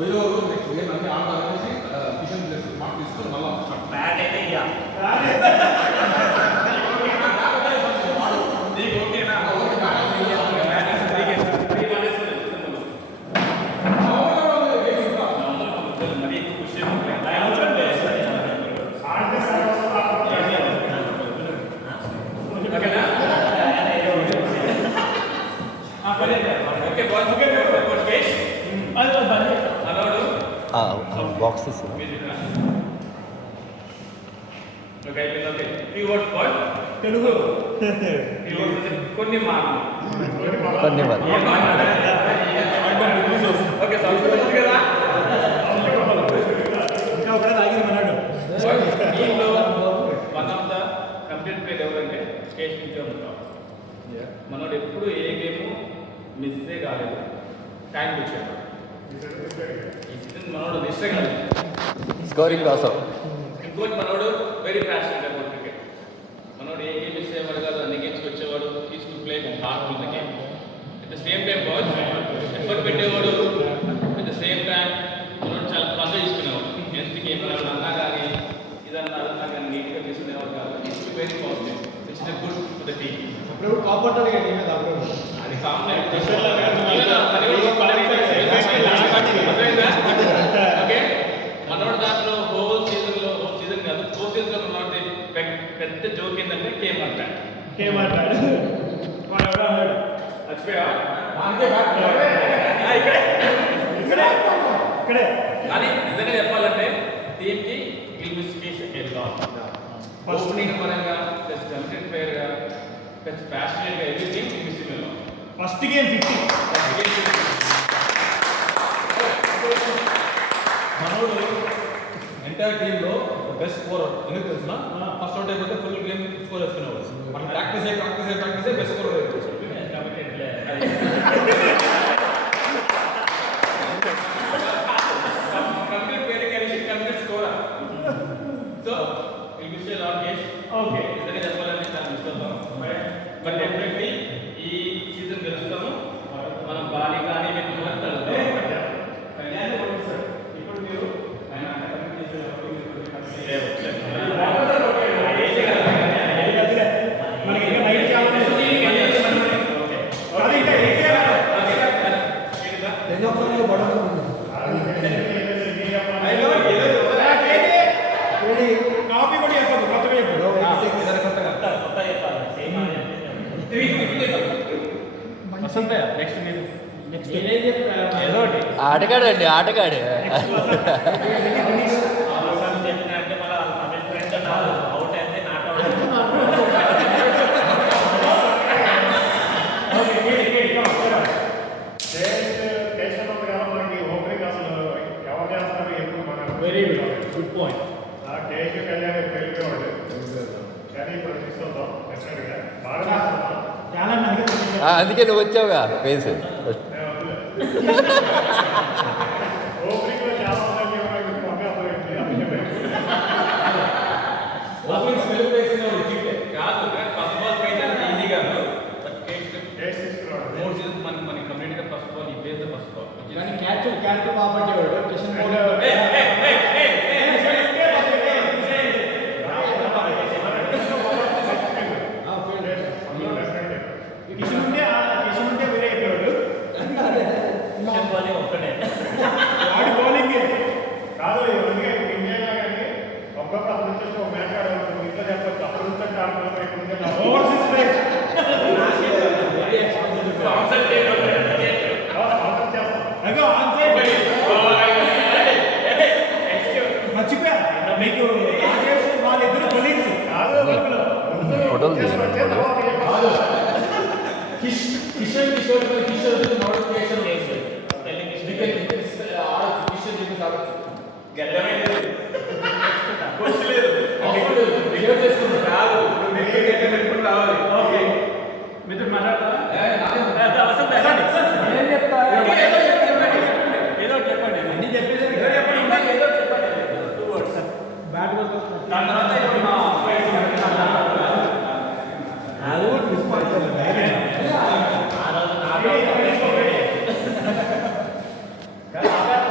Next game అన్ని ఆడాలనేసి Kishan place మాట తీసుకొని మళ్ళీ బ్యాట్ అయితే ఇయ్యా బాక్సెస్ తెలుగు కొన్ని మార్కులు కొన్ని ఓకే సంస్కృతి కదా ఇంకా ఒకటే తాగింది మన్నాడు దీనిలో one of the complete player ఎవరంటే స్టేషన్ ఉంటాం మనోడు ఎప్పుడు ఏ గేమ్ మిస్సే కాలేదు టైంకి వచ్చాడు ఈ సీజన్ మనోడు మిస్సే కాలేదు స్కోరింగ్ కోసం ఇంకోటి మనోడు వెరీ ప్యాషనెట్ అబౌట్ క్రికెట్ మనోడు ఏ గేమ్ మిస్ అయ్యేవాడు కాదు అన్ని గేమ్స్కి వచ్చేవాడు తీసుకుని ప్లే హార్డ్ ఉన్న game at the same time ball effort పెట్టేవాడు అట్ ద సేమ్ టైం మనోడు చాలా ఫన్గా తీసుకునేవాడు ఎంత గేమ్ అన్నా కానీ ఇదన్నా కానీ నీట్గా తీసుకునేవాడు కాదు it's very positive it's good for the team అప్పుడు కాపాడాలి కదా మీద అప్పుడు అది కాంప్లెక్స్ ఓకే మనోడు దాంట్లో హోల్ సీజన్ కాదు ఫోర్ సీజన్ లో మనోడి పెద్ద జోక్ ఏంటంటే కేమ్ అంటాడు వాడు ఎవడో అన్నాడు ఇక్కడే కానీ నిజంగా చెప్పాలంటే టీంకి ఇన్వెస్టిగేషన్ ఓపెనింగ్ పరంగా ప్లస్ కంప్లీట్ ప్లేయర్గా ప్లస్ ప్యాషనేట్గా ఎవ్రీథింగ్ మిస్సింగ్ ఫస్ట్ గేమ్ 50 మనోడు ఎంటైర్ టీంలో బెస్ట్ స్కోరర్ ఎందుకు తెలిసిన ఫస్ట్ అవుట్ అయిపోతే ఫుల్ గేమ్ స్కోర్ వేసుకునేవాడు మనం practice best score complete player కలిసి complete scorer so will miss a lot games okay నిజంగా చెప్పాలంటే చాలా మిస్ అవుతాం బట్ డెఫినెట్లీ ఈ సీజన్ గెలుస్తాము మనం బాడీ కానీ ఇప్పుడు మీరు మనకి ఇంకా నైట్ చాలా కాపీ కూడా చెప్పదు కొత్తగా చెప్పదు ఆటగాడండి ఆటగాడు very good point Keshav Kalyan వెళ్ళిపోయాడు కానీ ఇప్పుడు తీసుకుందాం డెఫినెట్గా బాగా టాలెంట్ అందుకే అందుకే నువ్వు వచ్చావుగా ఫేస్ ఓపెనింగ్ లో చాలా మంది పంపే ఓపెనింగ్ స్పెల్ వేసినవాడు చీటే కాదు ఫస్ట్ బాల్ ఫైట్ అంటే ఈజీ కాదు బట్ కేసు తీసుకురావడం మూడు సీజన్ మనకి కంప్లీట్గా ఫస్ట్ బాల్ ఈ ఫేస్ ద ఫస్ట్ బాల్ కానీ క్యారెక్టర్ బాగుపడేవాడు కిషన్ మోడల్ కిషన్ ఉంటే వేరే అయిపోయాడు ఒక్కటే వాడి బౌలింగ్ కాదు ఇవన్నీ ఇండియా కానీ ఒక్కొక్క అప్పుడు నుంచి ఒక మ్యాచ్ ఆడవచ్చు ఇంట్లో చెప్పచ్చు అప్పుడు నుంచి ఆడుతున్నారు ఇక్కడ నుంచి ఓవర్సీస్ ప్లేయర్ స్పాన్సర్ చేస్తాం అగో ఆన్ సైడ్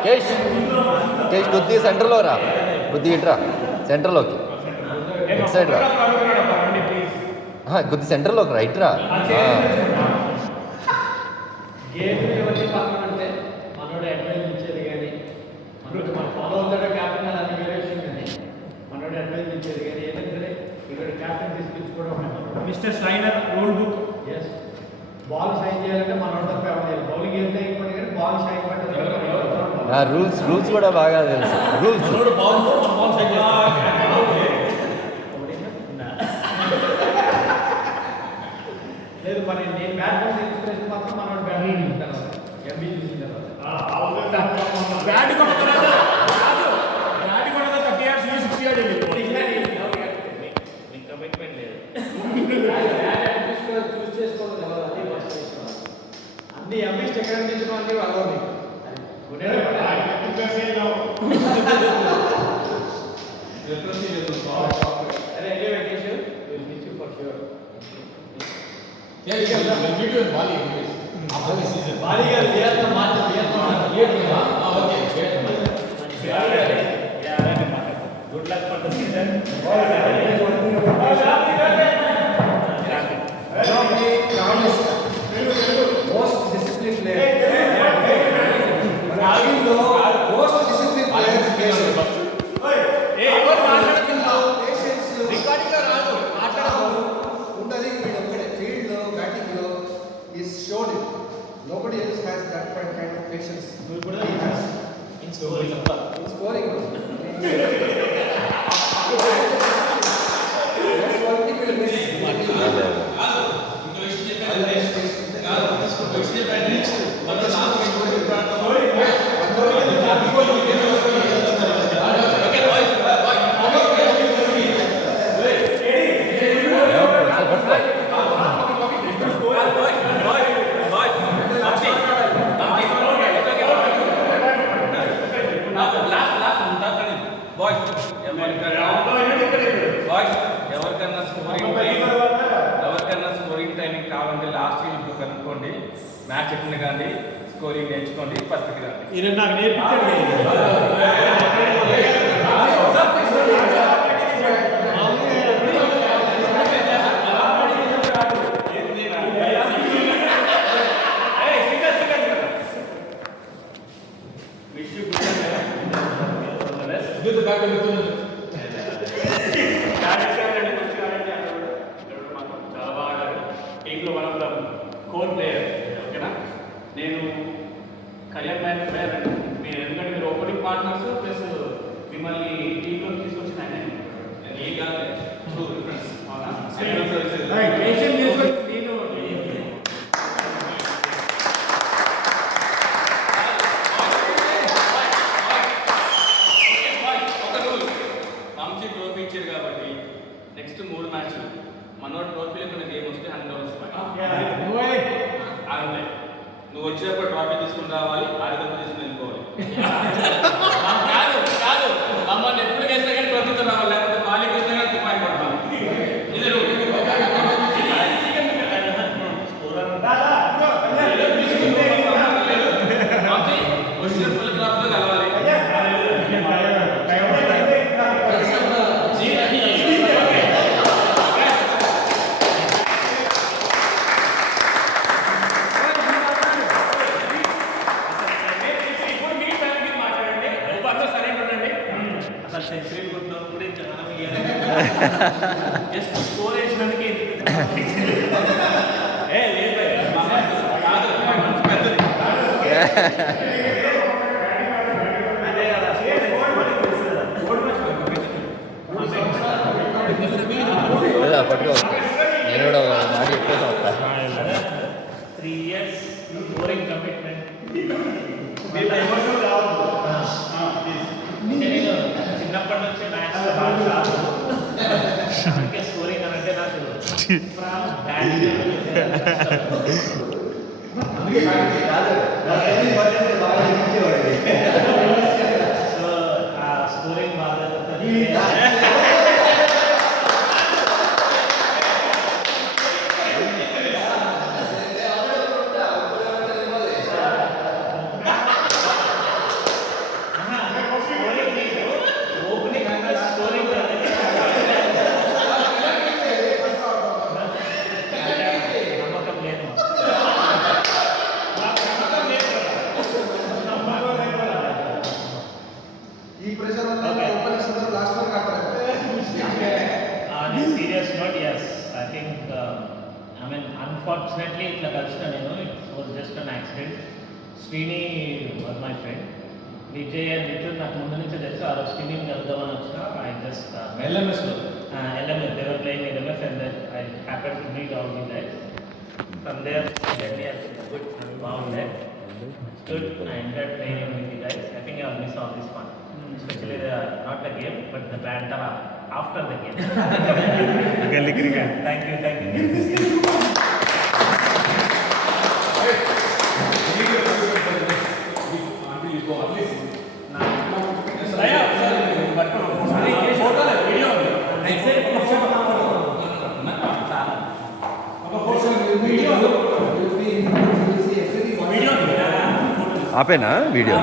కేష్ కేష్ కొద్దిగా సెంటర్లో రా, కొద్దిగా ఇట్రా సెంటర్లోకి, ఇటు సైడ్ రా, కొద్ది సెంటర్లోకి రా, ఇట్రా. గేమ్ ఎవరికి పక్కన అంటే మనోడు అడ్వైజ్ ఇచ్చేది కానీ మనోడు మన ఫాలో అవుతాడో క్యాప్టెన్ అది వేరే విషయం కానీ మనోడు అడ్వైజ్ ఇచ్చేది కానీ ఏంటంటే ఇక్కడ క్యాప్టెన్ తీసుకొచ్చుకోవడం మిస్టర్ స్లైనర్ రూల్ బుక్ ఎస్ బాల్ సైన్ చేయాలంటే మనోడు తప్ప ఎవరు చేయాలి. బౌలింగ్ అయితే అయిపోయింది కానీ బాల్ సైన్ పట్టాలి. రూల్స్ కూడా బాగా తెలుసు. రూల్స్ మనోడు బాల్ సైడ్ లేదు మరి నేను బ్యాట్మెన్ తీసుకునేసి మాత్రం మనోడు బ్యాట్మెన్ ఉంటాను ఎంబీ చూసిన తర్వాత బ్యాట్ కూడా బ్యాట్ కూడా 30 yards 60 yards మీకు కమిట్మెంట్ లేదు. చూస్ చేసుకోవాలి కదా, అదే ఫస్ట్ చేసుకోవాలి. అన్ని ఎంబీస్ ఎక్కడ తెచ్చుకోవాలి అలవాటు అరే any vacation will miss you for sure. Bali గారు వియత్నాం మార్చి good luck for the season. Most discipline player most discipline player ఉండాలి. వీడొక్కడే ఫీల్డ్లో బ్యాటింగ్లో is showed it. Nobody else has that kind of patience. In scoring that's one thing we'll miss. ఎవరికైనా scoring timing కావాలంటే last ఇప్పుడు కనుక్కోండి. Match ఎట్టిన కానీ స్కోరింగ్ నేర్చుకోండి, పరిస్థితి కానీ ఈయన నాకు నేర్పించండి. చాలా బాగా టీంలో one of the core player. ఓకేనా, నేను కళ్యాణ్ మ్యాన్ ప్లేయర్ అండి. మీరు ఎందుకంటే మీరు ఓపెనింగ్ పార్ట్నర్స్ ప్లస్ మిమ్మల్ని టీంలో తీసుకొచ్చిన ఆయన ఏ కాదు ట్రూ రిఫరెన్స్. అవునా, పేషెంట్ తీసుకొని నేను ఒక రూల్, మంచి ట్రోఫీ ఇచ్చారు కాబట్టి నెక్స్ట్ 3 మ్యాచ్లు మనోడు ట్రోఫీలో కొన్ని గేమ్ వస్తే $100 ఆగండి. నువ్వు వచ్చినప్పుడు ట్రోఫీ తీసుకుని రావాలి, ఆడదప్ప తీసుకుని వెళ్ళిపోవాలి. కాదు కాదు, మమ్మల్ని ఎప్పుడు వేస్తే కానీ ట్రోఫీతో రావాలి, లేకపోతే ఖాళీ వస్తే కానీ ఫైన్ పడతాను. ఇది రూల్. వచ్చినప్పుడు ట్రోఫీలో కలవాలి. జస్ట్ స్కోర్ వేసినందుకే లేదా పట్టుకో, నేను కూడా ఒక మాట చెప్పేసి వస్తా. 3 years స్కోరింగ్ కమిట్మెంట్. చిన్నప్పటి నుంచి మ్యాచ్ బాగా అందుకే స్కోరింగ్ అని అంటే నాకు సో ఆ స్కోరింగ్ బాగా అన్ఫార్చునేట్లీ ఇట్లా కలిసిన నేను it's was just an accident. Srini was my friend. Vijay and Mithun నాకు ముందు నుంచి తెలుసు. ఆ రోజు శ్రీని కలుద్దామని వచ్చిన ఐ జస్ట్ ఎల్ఎంఎస్లో LMS, they were playing LMS and then I happened to meet all the guys. From there, journey has been good, బాగుండే. It's good. I enjoyed playing with you guys. I think I'll miss all this fun. Especially not the game, but the banter after the game. Gully cricket. Thank you, thank you. ఆపేనా video?